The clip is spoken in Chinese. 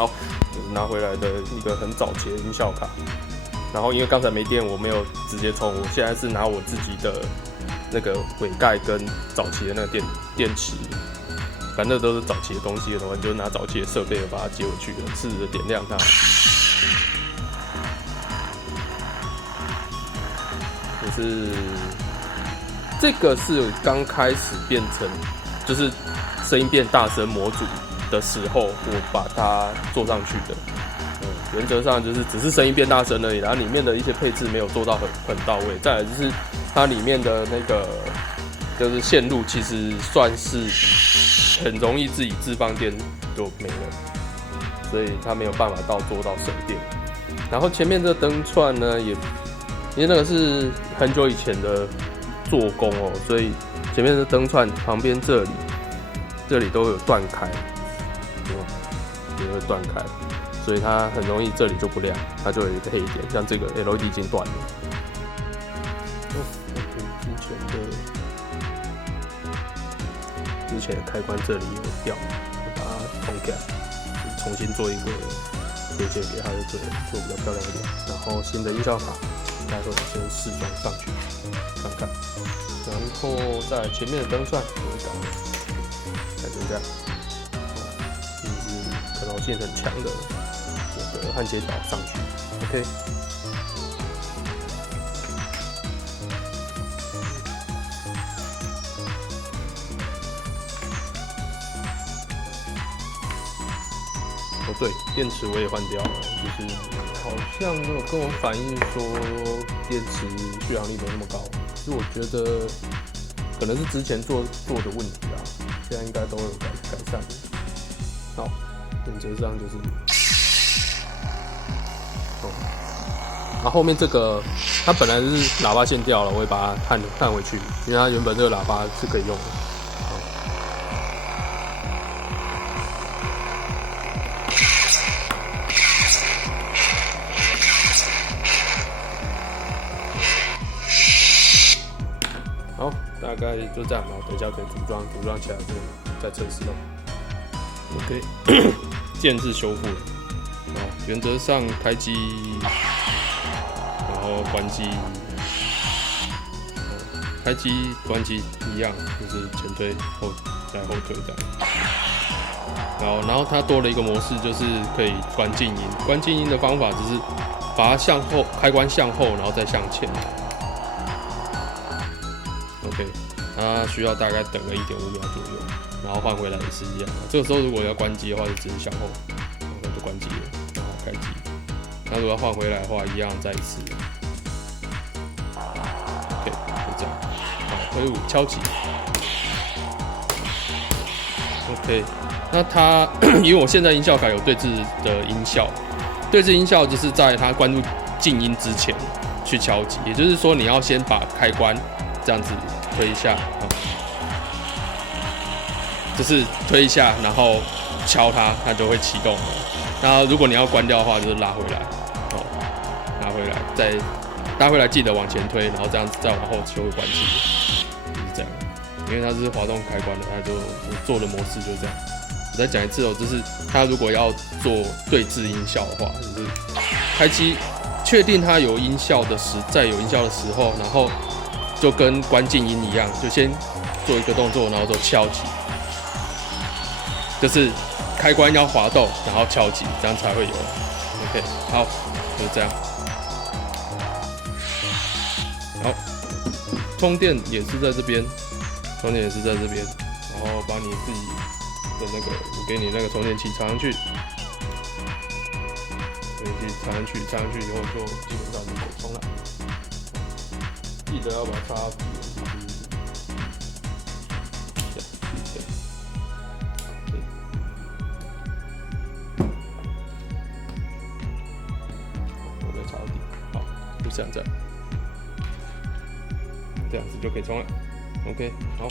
好，就是拿回来的一个很早期的音效卡。然后因为刚才没电，我没有直接充，我现在是拿我自己的那个尾盖跟早期的那个电池，反正都是早期的东西的话，你就拿早期的设备把它接回去的，试着点亮它。就是这个是刚开始变成就是声音变大声模组的时候，我把它做上去的。原则上就是只是声音变大声而已，然后里面的一些配置没有做到很到位。再来就是它里面的那个就是线路，其实算是很容易自己自放电就没了，所以它没有办法做到省电。然后前面这灯串呢，也因为那个是很久以前的做工哦，所以前面的灯串旁边这里都有断开，也会断开。所以它很容易这里就不亮，它就有一个黑点，像这个 LED 已经断了。之前的开关这里有掉，我把它通起来，重新做一个配件给它就对了，做比较漂亮一点。然后新的音效卡，大家都先试装上去看看，然后在前面的灯串有一个改成这样，可能性很强的。焊接条上去 ，OK。哦，对，电池我也换掉了，就是好像有跟我反映说电池续航力没那么高，所以我觉得可能是之前做的问题啊，现在应该都有改善。好，原则上就是。然后后面这个，它本来是喇叭线掉了，我会把它焊回去，因为它原本这个喇叭是可以用的。好，大概就这样，然后等一下可以组装起来之后再测试了。OK， 键是修复了。原则上开机。然后关机，开机、关机一样，就是前推后推这样。然后它多了一个模式，就是可以关静音。关静音的方法只是把它向后，开关向后，然后再向前。OK， 它需要大概等个1.5秒左右，然后换回来也是一样。这个时候如果要关机的话，就直接向后，然后就关机了，然后开机。那如果要换回来的话，一样再一次。OK， 就这样。好，挥舞敲击。OK， 那它因为我现在音效卡有对置的音效，对置音效就是在它关入静音之前去敲击，也就是说你要先把开关这样子推一下，就是推一下，然后敲它，它就会启动了。那如果你要关掉的话，就是拉回来。拿回来，再拉回来，记得往前推，然后这样子再往后就会关机，就是这样。因为它是滑动开关的，它就做的模式就这样。我再讲一次哦，就是它如果要做对置音效的话，就是开机确定它有音效的在有音效的时候，然后就跟关静音一样，就先做一个动作，然后做敲击，就是开关要滑动，然后敲击，这样才会有。OK， 好，就是这样。好，充电也是在这边，然后把你自己的那个，我给你那个充电器插上去，插上去以后就基本上就可以充了。记得要把它插我再插到底，好，就这样，这样子就可以充了。OK， 好。